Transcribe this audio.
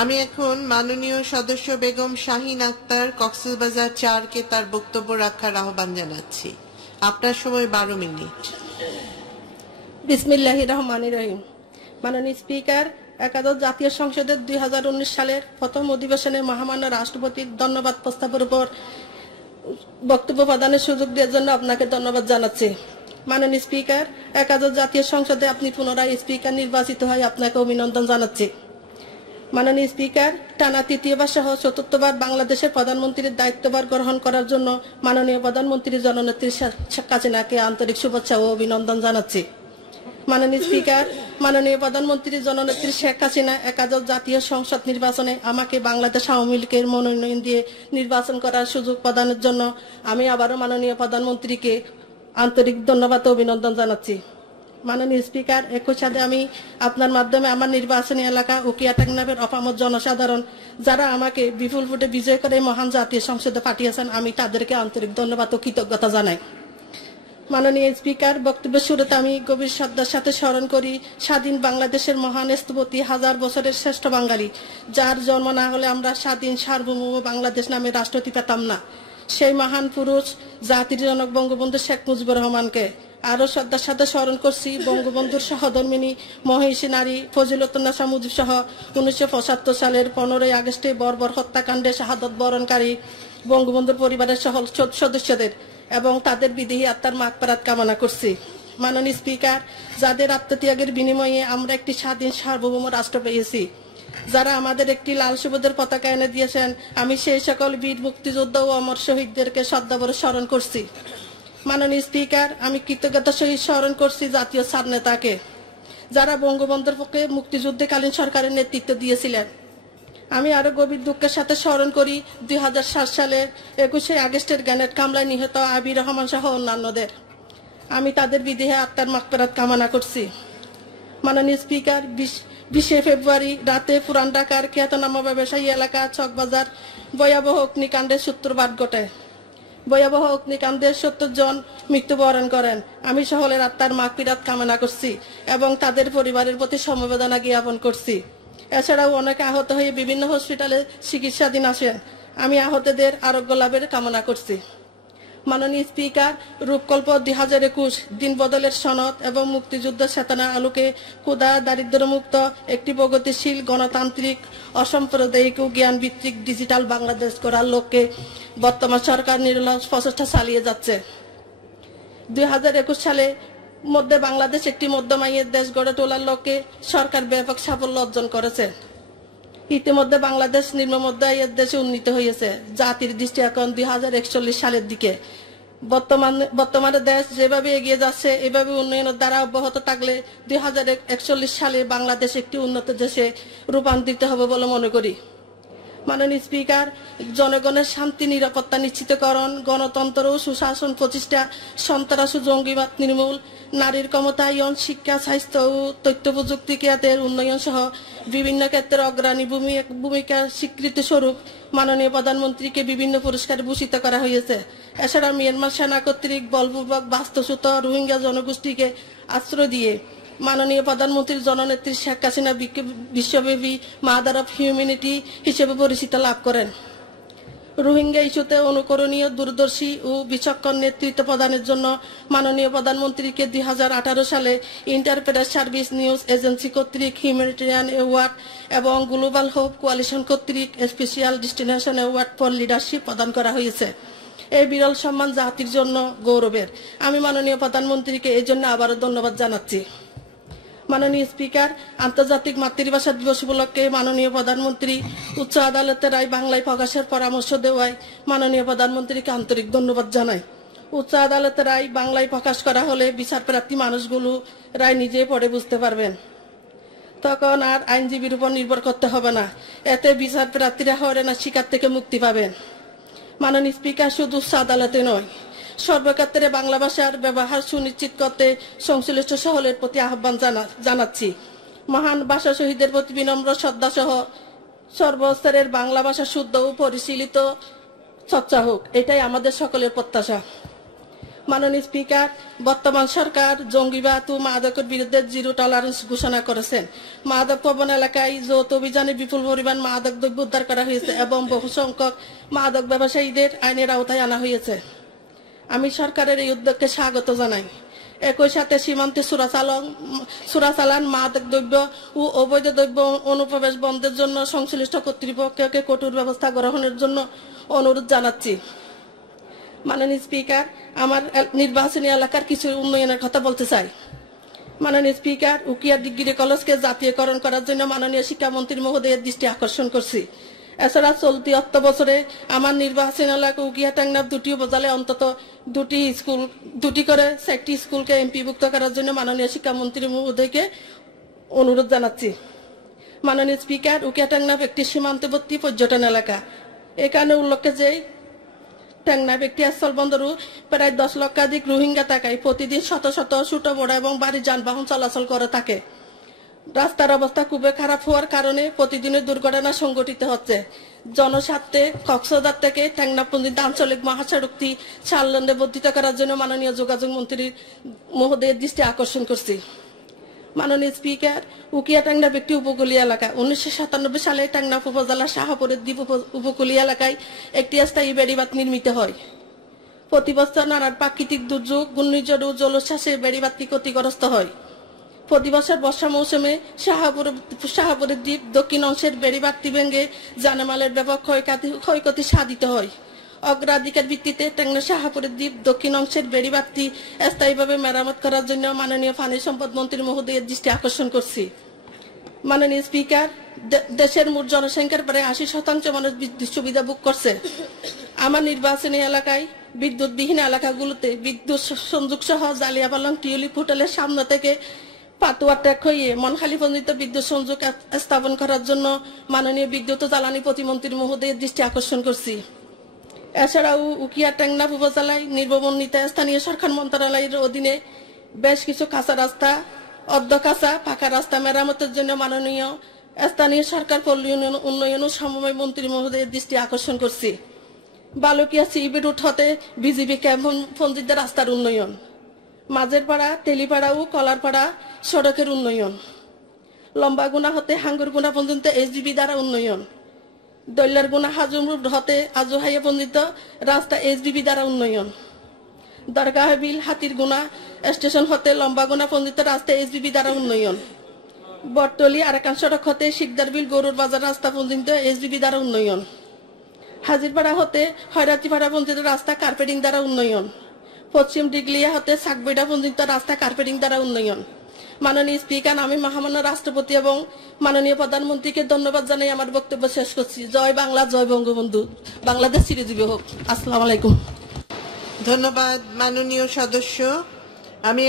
আমি এখন মাননীয় সদস্য বেগম শাহিন আক্তার কক্সবাজার ৪ কে তার বক্তব্য রাখার আহ্বান জানাচ্ছি। আপনার সময় ১২ মিনিট। বিসমিল্লাহির রহমানির রহিম। মাননীয় স্পিকার, একাদশ জাতীয় সংসদের ২০১৯ সালের প্রথম অধিবেশনে মহামান্য রাষ্ট্রপতির ধন্যবাদ প্রস্তাবের উপর বক্তব্য প্রদানের সুযোগ দেওয়ার জন্য আপনাকে ধন্যবাদ জানাচ্ছি। মাননীয় স্পিকার, একাদশ জাতীয় সংসদে আপনি পুনরায় স্পিকার নির্বাচিত হয়ে আপনাকে অভিনন্দন জানাচ্ছি। মাননীয় স্পিকার, টানা তৃতীয়বার সহ চতুর্থবার বাংলাদেশের প্রধানমন্ত্রীর দায়িত্বভার গ্রহণ করার জন্য মাননীয় প্রধানমন্ত্রী জননেত্রী শেখ হাসিনাকে আন্তরিক শুভেচ্ছা ও অভিনন্দন জানাচ্ছি। মাননীয় স্পিকার, মাননীয় প্রধানমন্ত্রী জননেত্রী শেখ হাসিনা একাদশ জাতীয় সংসদ নির্বাচনে আমাকে বাংলাদেশ আওয়ামী লীগের মনোনয়ন দিয়ে নির্বাচন করার সুযোগ প্রদানের জন্য আমি আবারও মাননীয় প্রধানমন্ত্রীকে আন্তরিক ধন্যবাদ ও অভিনন্দন জানাচ্ছি। মাননীয় স্পিকার, একই সাথে আমি আপনার মাধ্যমে আমার নির্বাচনী এলাকা উকিয়াটাঙ্গনাবের অপামর জনসাধারণ যারা আমাকে বিপুল ভোটে বিজয় করে মহান জাতীয় সংসদে পাঠিয়েছেন, আমি তাদেরকে আন্তরিক ধন্যবাদ ও কৃতজ্ঞতা জানাই। মাননীয় স্পিকার, বক্তব্যের শুরুতে আমি গভীর শ্রদ্ধার সাথে স্মরণ করি স্বাধীন বাংলাদেশের মহান স্থপতি, হাজার বছরের শ্রেষ্ঠ বাঙালি, যার জন্ম না হলে আমরা স্বাধীন সার্বভৌম বাংলাদেশ নামে রাষ্ট্রটি পেতাম না, সেই মহান পুরুষ জাতির জনক বঙ্গবন্ধু শেখ মুজিবুর রহমানকে। আরো শ্রদ্ধার সাথে স্মরণ করছি বঙ্গবন্ধুর সহধর্মিনী মহিষী নারী ফজিলতুন্নেসা মুজিব সহ 1975 সালের 15ই আগস্টে বর্বর হত্যাকাণ্ডে শাহাদত বরণকারী বঙ্গবন্ধুর পরিবারের সকল সদস্যদের এবং তাদের বিদেহী আত্মার মাগফিরাত কামনা করছি। মাননীয় স্পিকার, যাদের আত্মত্যাগের বিনিময়ে আমরা একটি স্বাধীন সার্বভৌম রাষ্ট্র পেয়েছি, যারা আমাদের একটি লাল সবুজের পতাকা এনে দিয়েছেন, আমি সেই সকল বীর মুক্তিযোদ্ধা ও অমর শহীদদেরকে শ্রদ্ধাভরে স্মরণ করছি। মাননীয় স্পিকার, আমি কৃতজ্ঞতার সহিত স্মরণ করছি জাতীয় ছাত্র নেতাকে, যারা বঙ্গবন্ধুর পক্ষে মুক্তিযুদ্ধকালীন সরকারের নেতৃত্ব দিয়েছিলেন। আমি আরো গভীর দুঃখের সাথে স্মরণ করি 2007 সালের 21শে আগস্টের গ্রেনেড হামলায় নিহত আবির রহমান সহ অন্যান্যদের। আমি তাদের বিদেহী আত্মার মাগফিরাত কামনা করছি। মাননীয় স্পিকার, 20শে ফেব্রুয়ারি রাতে পুরান ঢাকার খ্যাতনামা ব্যবসায়ী এলাকা চকবাজার ভয়াবহ অগ্নিকাণ্ডের সূত্রপাত ঘটে। ভয়াবহ অগ্নিকাণ্ডে 70 জন মৃত্যুবরণ করেন। আমি সকলের আত্মার মাগফিরাত কামনা করছি এবং তাদের পরিবারের প্রতি সমবেদনা জ্ঞাপন করছি। এছাড়াও অনেকে আহত হয়ে বিভিন্ন হসপিটালে চিকিৎসাধীন আছেন। আমি আহতদের আরোগ্য লাভের কামনা করছি। মাননীয় স্পিকার, রূপকল্প 2021 দিন বদলের সনদ এবং মুক্তিযুদ্ধের চেতনা আলোকে ক্ষুধা দারিদ্র্যমুক্ত একটি প্রগতিশীল গণতান্ত্রিক অসাম্প্রদায়িক ও জ্ঞান ভিত্তিক ডিজিটাল বাংলাদেশ করার লক্ষ্যে বর্তমান সরকার নিরলস প্রচেষ্টা চালিয়ে যাচ্ছে। 2021 সালে মধ্যে বাংলাদেশ একটি মধ্যম আয়ের দেশ গড়ে তোলার লক্ষ্যে সরকার ব্যাপক সাফল্য অর্জন করেছে। ইতিমধ্যে বাংলাদেশ নিম্ন মধ্য আয়ের দেশে উন্নীত হয়েছে। জাতির দৃষ্টি এখন 2041 সালের দিকে। বর্তমানে দেশ যেভাবে এগিয়ে যাচ্ছে, এভাবে উন্নয়নের দ্বারা অব্যাহত থাকলে 2041 সালে বাংলাদেশ একটি উন্নত দেশে রূপান্তরিত হবে বলে মনে করি। মাননীয় স্পিকার, জনগণের শান্তি নিরাপত্তা নিশ্চিতকরণ, গণতন্ত্র ও সুশাসন প্রতিষ্ঠা, সন্ত্রাস ও জঙ্গিবাদ নির্মূল, নারীর ক্ষমতায়ন, শিক্ষা, স্বাস্থ্য ও তথ্য প্রযুক্তি খাতের উন্নয়ন সহ বিভিন্ন ক্ষেত্রে অগ্রণী ভূমিকার স্বীকৃতি স্বরূপ মাননীয় প্রধানমন্ত্রীকে বিভিন্ন পুরস্কারে ভূষিত করা হয়েছে। এছাড়া মিয়ানমার সেনা কর্তৃক বলপূর্বক বাস্তুচ্যুত রোহিঙ্গা জনগোষ্ঠীকে আশ্রয় দিয়ে মাননীয় প্রধানমন্ত্রী জননেত্রী শেখ হাসিনা বিশ্বব্যাপী মাদার অফ হিউম্যানিটি হিসেবে পরিচিতি লাভ করেন। রোহিঙ্গা ইস্যুতে অনুকরণীয়, দূরদর্শী ও বিচক্ষণ নেতৃত্ব প্রদানের জন্য মাননীয় প্রধানমন্ত্রীকে 2018 সালে ইন্টারপ্রেস সার্ভিস নিউজ এজেন্সি কর্তৃক হিউম্যানিটেরিয়ান অ্যাওয়ার্ড এবং গ্লোবাল হোপ কোয়ালিশন কর্তৃক special destination award for leadership প্রদান করা হয়েছে। এই বিরল সম্মান জাতির জন্য গৌরবের। আমি মাননীয় প্রধানমন্ত্রীকে এই জন্য আবারও ধন্যবাদ জানাচ্ছি। মাননীয় স্পিকার, আন্তর্জাতিক মাতৃভাষা দিবস উপলক্ষে মাননীয় প্রধানমন্ত্রী উচ্চ আদালতের রায় বাংলায় প্রকাশের পরামর্শ দেওয়ায় মাননীয় প্রধানমন্ত্রীকে আন্তরিক ধন্যবাদ জানাই। উচ্চ আদালতের রায় বাংলায় প্রকাশ করা হলে বিচারপ্রার্থী মানুষগুলো রায় নিজে পড়ে বুঝতে পারবেন। তখন আর আইনজীবীর উপর নির্ভর করতে হবে না। এতে বিচারপ্রার্থীরা হয়রানির শিকার থেকে মুক্তি পাবেন। মাননীয় স্পিকার, শুধু উচ্চ আদালতে নয়, সর্বক্ষেত্রে বাংলা ভাষার ব্যবহার সুনিশ্চিত করতে সংশ্লিষ্ট সকলের প্রতি আহ্বান জানাচ্ছি। মহান ভাষা শহীদদের প্রতি বিনম্র শ্রদ্ধা সহ সর্বস্তরের বাংলা ভাষা শুদ্ধ ও পরিশীলিত চর্চা হোক, এটাই আমাদের সকলের প্রত্যাশা। মাননীয় স্পিকার, বর্তমান সরকার জঙ্গিবাদ ও মাদকের বিরুদ্ধে জিরো টলারেন্স ঘোষণা করেছেন। মাদক প্রবণ এলাকায় যৌথ অভিযানে বিপুল পরিমাণ মাদক দ্রব্য উদ্ধার করা হয়েছে এবং বহু সংখ্যক মাদক ব্যবসায়ীদের আইনের আওতায় আনা হয়েছে। আমি সরকারের এই উদ্যোগকে স্বাগত জানাই। একই সাথে সীমান্তে চোরাচালান, মাদক দ্রব্য ও অবৈধ দ্রব্য অনুপ্রবেশ বন্ধের জন্য সংশ্লিষ্ট কর্তৃপক্ষকে কঠোর ব্যবস্থা গ্রহণের জন্য অনুরোধ জানাচ্ছি। মাননীয় স্পিকার, আমার নির্বাচনী এলাকার কিছু উন্নয়নের কথা বলতে চাই। মাননীয় স্পিকার, উকিয়া ডিগ্রি কলেজকে জাতীয়করণ করার জন্য মাননীয় শিক্ষামন্ত্রী মহোদয়ের দৃষ্টি আকর্ষণ করছি। এছাড়া চলতি অর্থ বছরে আমার নির্বাচনী এলাকা উকিয়া টাংনার 2টি উপজেলে অন্তত 2টি করে 4টি স্কুলকে এমপিভুক্ত করার জন্য মাননীয় শিক্ষামন্ত্রী মহোদয়কে অনুরোধ জানাচ্ছি। মাননীয় স্পিকার, উকিয়া টাংনা একটি সীমান্তবর্তী পর্যটন এলাকা। এখানে উল্লেখ্য যে টেংনা ব্যক্তি স্থল বন্দরও প্রায় 10 লক্ষাধিক রোহিঙ্গা থাকায় প্রতিদিন শত শত ছোট বড় এবং ভারী যানবাহন চলাচল করে থাকে। রাস্তার অবস্থা খুবই খারাপ হওয়ার কারণে প্রতিদিনের দুর্ঘটনা সংঘটিত হচ্ছে। জনস্বার্থে কক্সবাজার থেকে টেংনা পর্যন্ত আঞ্চলিক মহাসড়কটি 4 লেনে বর্ধিত করার জন্য মাননীয় যোগাযোগ মন্ত্রী মহোদয়ের দৃষ্টি আকর্ষণ করছি। মাননীয় স্পিকার, উকিয়া টাংনা একটি উপকূলীয় এলাকা। 1997 সালে টাংনা উপজেলার শাহপুরের দ্বীপ উপকূলীয় এলাকায় একটি স্থায়ী বেড়িবাঁধ নির্মিত হয়। প্রতি বছর নানান প্রাকৃতিক দুর্যোগ, ঘূর্ণিঝড় ও জলোচ্ছ্বাসে বেড়িবাঁধটি ক্ষতিগ্রস্ত হয়। প্রতি বছর বর্ষা মৌসুমে শাহপুরের দ্বীপ দক্ষিণ অংশের বেড়িবাঁধটি ভেঙে জানমালের ব্যাপক ক্ষয়ক্ষতি সাধিত হয়। অগ্রাধিকার ভিত্তিতে টেংনা শাহপুরের দ্বীপ দক্ষিণ অংশের বেড়িবাঁধটি স্থায়ীভাবে মেরামত করার জন্য মাননীয় পানি সম্পদ মন্ত্রী মহোদয়ের দৃষ্টি আকর্ষণ করছি। মাননীয় স্পিকার, দেশের মোট জনসংখ্যার প্রায় 80% মানুষ বিদ্যুৎ সুবিধা ভোগ করছে। আমার নির্বাচনী এলাকায় বিদ্যুৎবিহীন এলাকাগুলোতে বিদ্যুৎ সংযোগ সহ জালিয়াপালং টিউলিপ হোটেলের সামনে থেকে পাতুয়া ট্যাক হয়ে মনখালী পর্যন্ত বিদ্যুৎ সংযোগ স্থাপন করার জন্য মাননীয় বিদ্যুৎ ও জ্বালানি প্রতিমন্ত্রী মহোদয়ের দৃষ্টি আকর্ষণ করছি। এছাড়াও উকিয়া টাংনা উপজেলায় নির্বাচিত স্থানীয় সরকার মন্ত্রণালয়ের অধীনে বেশ কিছু কাঁচা রাস্তা, অর্ধ কাঁচা পাকা রাস্তা মেরামতের জন্য মাননীয় স্থানীয় সরকার পল্লী উন্নয়ন ও সমবায় মন্ত্রী মহোদয়ের দৃষ্টি আকর্ষণ করছি। বালুকিয়া সিবি রুট হতে বিজিবি ক্যাম্প পর্যন্ত রাস্তার উন্নয়ন, মাঝের পাড়া, তেলিপাড়া ও কলারপাড়া সড়কের উন্নয়ন, লম্বাগুনা হতে হাঙ্গুরগুনা পর্যন্ত এসজিবি দ্বারা উন্নয়ন, দৈলারগুনা হাজুম রোড হতে আজুহাইয়া পর্যন্ত রাস্তা এসডিবি দ্বারা উন্নয়ন, দরগাহবিল হাতিরগুনা স্টেশন হতে লম্বাগুনা পর্যন্ত রাস্তা এসবিবি দ্বারা উন্নয়ন, বটতলি আরাকান সড়ক হতে শিকদারবিল গরুর বাজার রাস্তা পর্যন্ত এসডিবি দ্বারা উন্নয়ন, হাজিরপাড়া হতে হয়রাতিপাড়া পর্যন্ত রাস্তা কার্পেটিং দ্বারা উন্নয়ন, পশ্চিম ডিগলিয়া হতে সাকবেড়া পর্যন্ত রাস্তা কার্পেটিং দ্বারা উন্নয়ন। মাননীয় স্পিকার, আমি মহামান্য রাষ্ট্রপতি এবং মাননীয় প্রধানমন্ত্রীকে ধন্যবাদ জানাই আমার বক্তব্য শেষ করছি। জয় বাংলা, জয় বঙ্গবন্ধু, বাংলাদেশ চিরজীবী হোক। আসসালামু আলাইকুম। ধন্যবাদ মাননীয় সদস্য। আমি